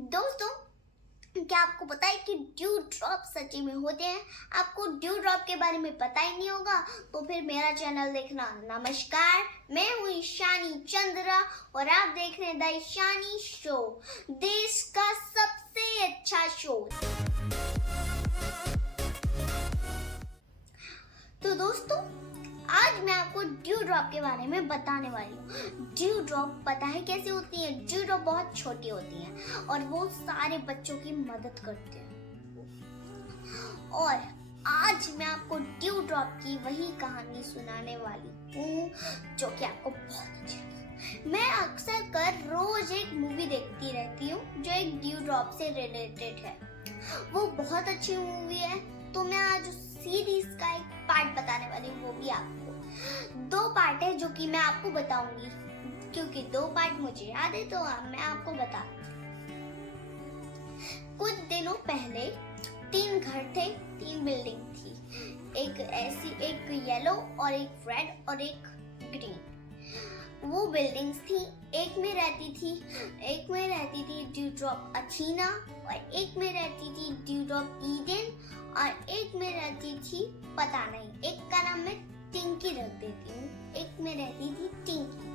दोस्तों, क्या आपको पता है कि ड्यू ड्रॉप सच्ची में होते हैं? आपको ड्यू ड्रॉप के बारे में पता ही नहीं होगा तो फिर मेरा चैनल देखना। नमस्कार, मैं हूँ ईशानी चंद्रा और आप देख रहे हैं द ईशानी शो, देश का सबसे अच्छा शो। तो दोस्तों, आज मैं आपको ड्यू ड्रॉप के बारे में बताने वाली हूँ। ड्यू ड्रॉप पता है कैसे होती है? ड्यू ड्रॉप बहुत छोटी होती है और वो सारे बच्चों की मदद करते हैं। और आज मैं आपको ड्यू ड्रॉप की वही कहानी सुनाने वाली हूँ जो कि आपको बहुत अच्छी लगेगी। मैं अक्सर कर रोज एक मूवी देखती रहती हूँ जो एक ड्यू ड्रॉप से रिलेटेड है। वो बहुत अच्छी मूवी है, तो मैं आज उस सीरीज का एक पार्ट बताने वाली हूँ, वो भी आपको। 2 पार्ट है जो कि मैं आपको बताऊंगी, क्योंकि 2 पार्ट मुझे याद है तो मैं आपको बता। कुछ दिनों पहले 3 घर थे, 3 बिल्डिंग थी। एक येलो और एक रेड और एक ग्रीन। वो बिल्डिंग्स थी। एक में रहती थी ड्यू ड्रॉप अथीना और एक में रहती थी ड्यू ड्रॉप ईडन और एक में रहती थी पता नहीं, एक का नाम मैं टिंकी रख देती हूँ। एक में रहती थी टिंकी।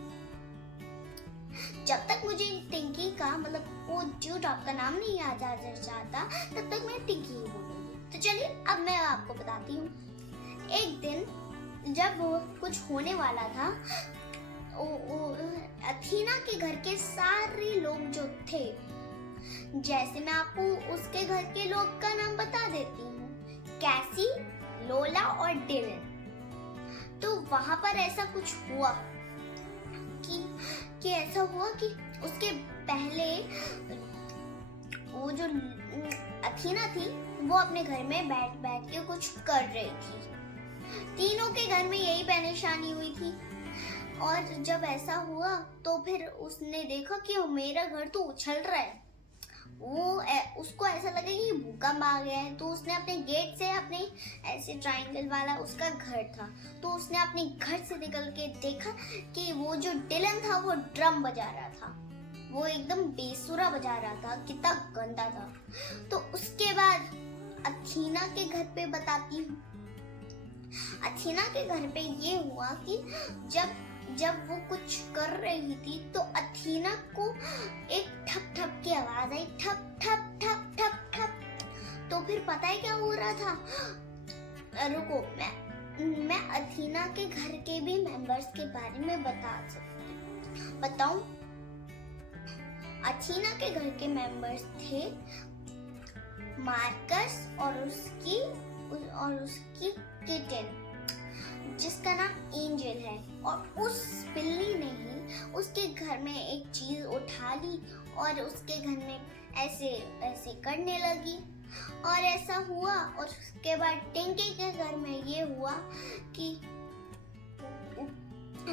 जब तक मुझे टिंकी का मतलब वो ड्यू ड्रॉप का नाम नहीं याद आ जाता तब तक मैं टिंकी ही बोलूंगी। तो चलिए अब मैं आपको बताती हूँ। एक दिन जब वो कुछ होने वाला था, अथीना के घर के सारे लोग जो थे, जैसे मैं आपको उसके घर के लोग का नाम बता देती हूँ, कैसी, लोला और डिलन। तो वहां पर ऐसा कुछ हुआ कि ऐसा हुआ कि उसके पहले वो जो अथीना थी वो अपने घर में बैठ के कुछ कर रही थी। तीनों के घर में यही परेशानी हुई थी। और जब ऐसा हुआ तो फिर उसने देखा कि मेरा घर तो उछल रहा है। उसको ऐसा लगा कि भूकंप आ गया है, तो उसने अपने गेट से, अपने ऐसे ट्रायंगल वाला उसका घर था, तो उसने अपने घर से निकल के देखा कि वो जो डिलन था वो ड्रम बजा रहा था। वो एकदम बेसुरा बजा रहा था, कितना गंदा था। तो उसके बाद अथीना के घर पे बताती हूँ। अथीना के घर पे ये हुआ कि जब वो कुछ कर रही थी तो अथीना को एक ठप ठप की आवाज आई, ठप ठप ठप ठप ठप। तो फिर पता है क्या हो रहा था? रुको, मैं अथीना के घर के भी मेंबर्स के बारे में बताऊं। अथीना के घर के मेंबर्स थे मार्कस और उसकी किटन, जिसका नाम एंजल है। और उस बिल्ली ने ही उसके घर में एक चीज उठा ली और उसके घर में ऐसे करने लगी। और ऐसा हुआ। और उसके बाद टिंकी के घर में ये हुआ कि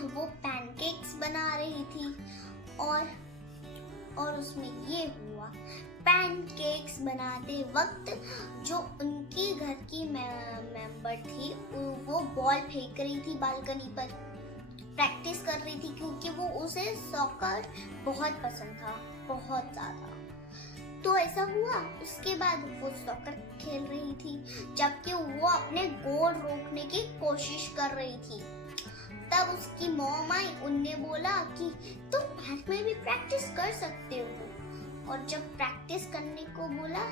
वो पैनकेक्स बना रही थी और उसमें ये हुआ, पैनकेक्स बनाते वक्त जो उनकी घर की मेंबर थी वो बॉल फेंक रही थी बालकनी पर, प्रैक्टिस कर रही थी, क्योंकि वो उसे सॉकर बहुत पसंद था, बहुत ज्यादा। तो ऐसा हुआ। उसके बाद वो सॉकर खेल रही थी जबकि वो अपने गोल रोकने की कोशिश कर रही थी। तब उसकी मॉम आई, उनने बोला कि तुम पार्क में भी प्रैक्टिस कर सकते हो। और जब प्रैक्टिस करने को बोला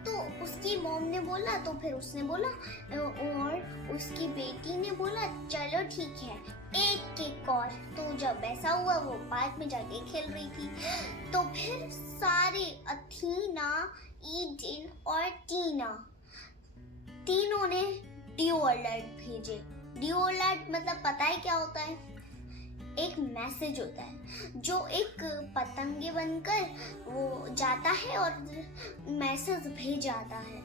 तो उसकी मॉम ने बोला, तो फिर उसने बोला और उसकी बेटी ने बोला चलो ठीक है, एक केक और। तो जब ऐसा हुआ वो पार्क में जाके खेल रही थी। तो फिर सारे अथीना, ईडन और टीना तीनों ने ड्यू अलर्ट भेजे। ड्यू अलर्ट मतलब पता है क्या होता है? एक मैसेज होता है जो एक पतंगे बनकर वो जाता है और मैसेज भेज जाता है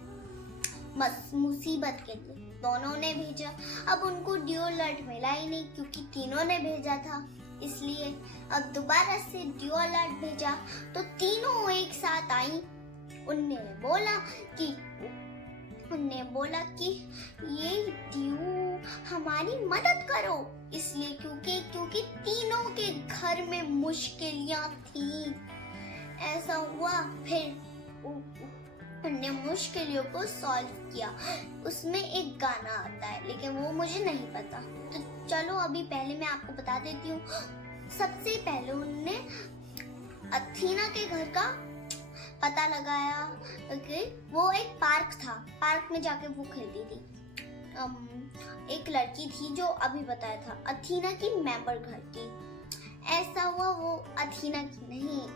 मुसीबत के लिए। दोनों ने भेजा। अब उनको ड्यू अलर्ट मिला ही नहीं, क्योंकि तीनों ने भेजा था, इसलिए अब दोबारा से ड्यू अलर्ट भेजा तो तीनों एक साथ आई। उनने बोला कि ये ड्यू हमारी मदद करो, इसलिए क्योंकि तीनों के घर में मुश्किलियां थी। ऐसा हुआ। फिर उन्होंने मुश्किलों को सॉल्व किया। उसमें एक गाना आता है लेकिन वो मुझे नहीं पता, तो चलो अभी पहले मैं आपको बता देती हूँ। सबसे पहले उन्होंने अथीना के घर का पता लगाया कि वो एक पार्क था, पार्क में जाके वो खेलती थी। एक लड़की थी जो अभी बताया था, अथीना की मेंबर घर की। ऐसा हुआ वो अथीना की नहीं,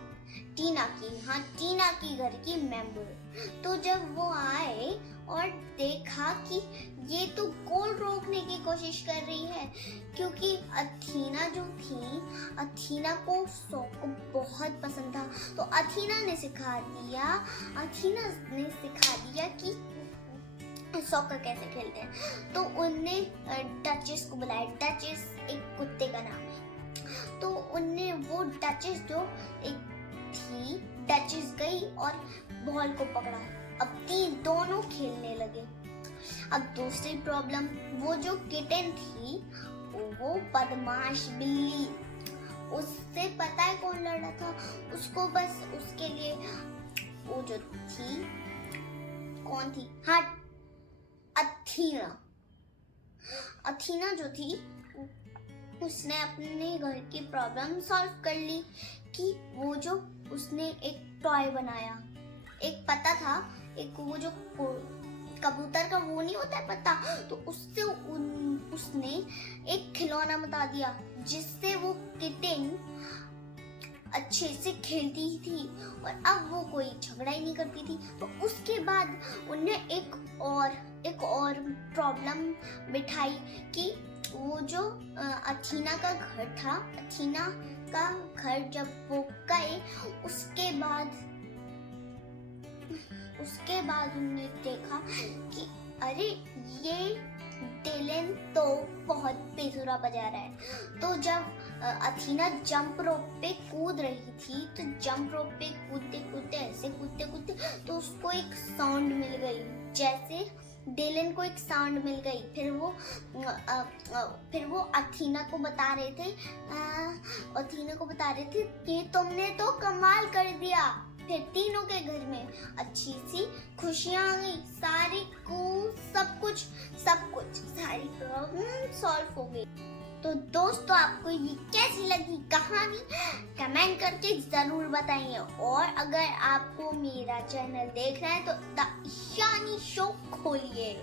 टीना की, हाँ टीना की घर की मेंबर। तो जब वो आए और देखा कि ये तो गोल रोकने की कोशिश कर रही है, क्योंकि अथीना जो थी, अथीना को सॉक को बहुत पसंद था। तो अथीना ने सिखा दिया कि सॉकर कैसे खेलते हैं। तो उनने डचेस को बुलाया। डचेस एक कुत्ते का नाम है। तो उनने वो डचेस जो एक थी, डचेस गई और बॉल को पकड़ा। अब दोनों खेलने लगे। अब दूसरी प्रॉब्लम, वो जो किटन थी वो बदमाश बिल्ली, उससे पता है कौन लड़ रहा था, उसको बस उसके लिए वो जो थी, कौन थी, हाँ अथीना। अथीना जो थी उसने अपने घर की प्रॉब्लम सॉल्व कर ली कि वो जो उसने एक टॉय बनाया। एक पता था, एक वो जो कबूतर का वो नहीं होता है पता, तो उससे उसने एक खिलौना बता दिया जिससे वो किटन अच्छे से खेलती थी और अब वो कोई झगड़ा ही नहीं करती थी। तो उसके बाद उन्हें एक और प्रॉब्लम बिठाई कि वो जो अथीना का घर था, अथीना का घर जब वो गए उसके बाद उन्होंने देखा कि अरे ये डिलन तो बहुत बेसुरा बजा रहा है। तो जब अथीना जंप रोप पे कूद रही थी, तो जंप रोप पे कूदते ऐसे कूदते तो उसको एक साउंड मिल गई, जैसे डिलन को एक साउंड मिल गई। फिर वो अथीना को बता रहे थे कि तुमने तो कमाल कर दिया। फिर तीनों के घर में अच्छी सी खुशियां आ गई, सब कुछ सारी प्रॉब्लम सॉल्व हो गई। तो दोस्तों आपको ये कैसी लगी कहानी कमेंट करके जरूर बताइए। और अगर आपको मेरा चैनल देखना है तो द ईशानी शो खोलिए।